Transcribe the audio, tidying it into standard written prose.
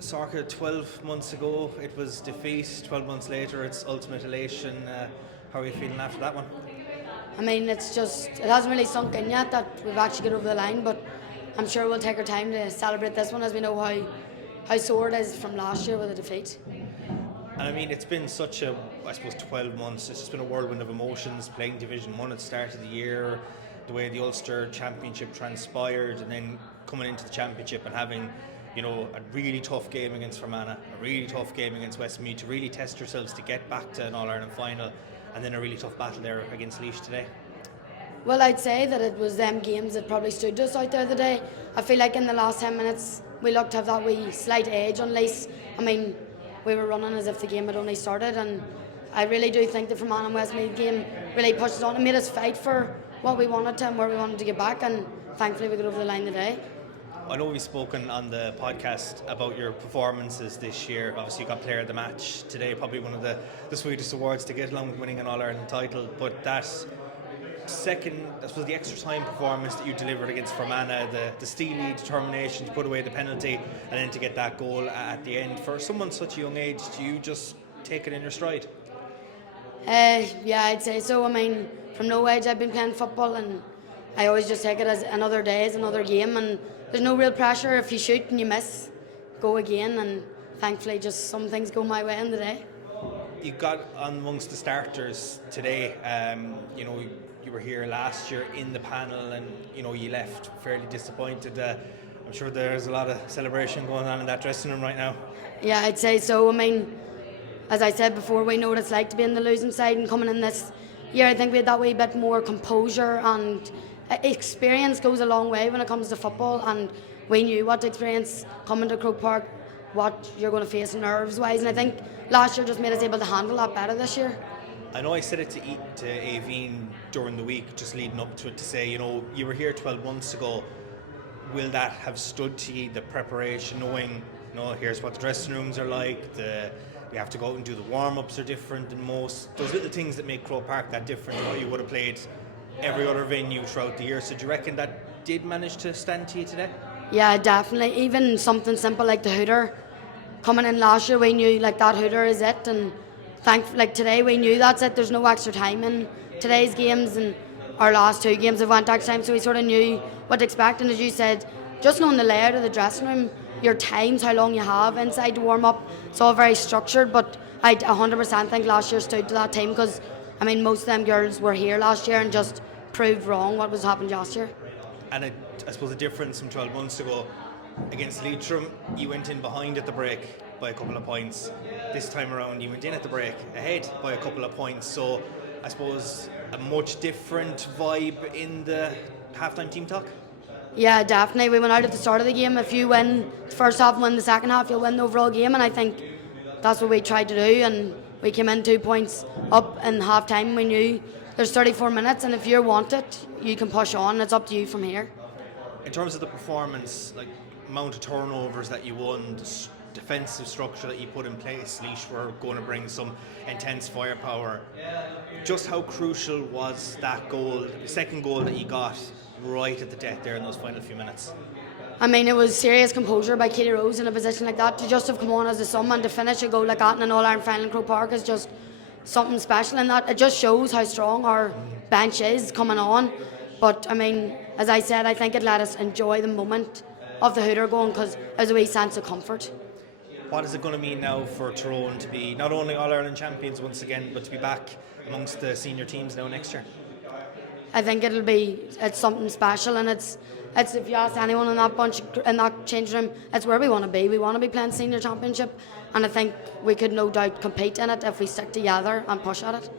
Sorcha, 12 months ago it was defeat, 12 months later it's ultimate elation. How are you feeling after that one? I mean, it hasn't really sunk in yet that we've actually got over the line, but I'm sure we'll take our time to celebrate this one as we know how sore it is from last year with a defeat. And I mean, it's been such a, I suppose, 12 months. It's just been a whirlwind of emotions, playing Division 1 at the start of the year, the way the Ulster Championship transpired, and then coming into the Championship and having, a really tough game against Fermanagh, a really tough game against Westmeath to really test yourselves to get back to an All-Ireland final, and then a really tough battle there against Laois today. Well, I'd say that it was them games that probably stood us out there today. I feel like in the last 10 minutes we looked to have that wee slight edge on Laois. I mean, we were running as if the game had only started, and I really do think the Fermanagh and Westmeath game really pushed us on and made us fight for what we wanted to and where we wanted to get back, and thankfully we got over the line today. I know we've spoken on the podcast about your performances this year. Obviously you got player of the match today, probably one of the sweetest awards to get along with winning an All-Ireland title, but that second, I suppose the extra time performance that you delivered against Fermanagh, the steely determination to put away the penalty and then to get that goal at the end, for someone such a young age, do you just take it in your stride? Yeah, I'd say so. I mean, from no age I've been playing football, and I always just take it as another day, as another game, and there's no real pressure. If you shoot and you miss, go again, and thankfully just some things go my way in the day. You got amongst the starters today. You were here last year in the panel, and you left fairly disappointed. I'm sure there's a lot of celebration going on in that dressing room right now. Yeah, I'd say so. I mean, as I said before, we know what it's like to be in the losing side, and coming in this year I think we had that wee bit more composure, and experience goes a long way when it comes to football, and we knew what to experience coming to Croke Park, what you're going to face nerves wise, and I think last year just made us able to handle that better this year. I know I said it to Aveen during the week, just leading up to it, to say, you were here 12 months ago. Will that have stood to you, the preparation, knowing, here's what the dressing rooms are like, you have to go out and do the warm-ups are different than most, those little things that make Croke Park that different to what you would have played every other venue throughout the year. So do you reckon that did manage to stand to you today? Yeah, definitely. Even something simple like the hooter. Coming in last year, we knew that hooter is it, and today we knew that's it. There's no extra time in today's games, and our last two games have went extra time, so we sort of knew what to expect. And as you said, just knowing the layout of the dressing room, your times, how long you have inside to warm up, it's all very structured. But I 100% think last year stood to that team, because I mean most of them girls were here last year and just proved wrong what was happening last year. And I suppose the difference from 12 months ago against Leitrim, you went in behind at the break by a couple of points. This time around you went in at the break ahead by a couple of points, so I suppose a much different vibe in the halftime team talk. Yeah, definitely. We went out at the start of the game. If you win the first half and win the second half, you'll win the overall game, and I think that's what we tried to do, and we came in 2 points up in half time. We knew there's 34 minutes, and if you want it, you can push on. It's up to you from here. In terms of the performance, amount of turnovers that you won, the defensive structure that you put in place, Laois were going to bring some intense firepower. Just how crucial was that goal, the second goal that you got right at the death there in those final few minutes? I mean, it was serious composure by Katie Rose in a position like that. To just have come on as a sum and to finish a goal like that in an All-Ireland final in Croke Park is just something special in that. It just shows how strong our bench is coming on. But I mean, as I said, I think it let us enjoy the moment of the hooter going, because there's a wee sense of comfort. What is it going to mean now for Tyrone to be not only All-Ireland champions once again, but to be back amongst the senior teams now next year? I think it's something special, and it's if you ask anyone in that bunch, in that changing room, it's where we want to be. We want to be playing senior championship, and I think we could no doubt compete in it if we stick together and push at it.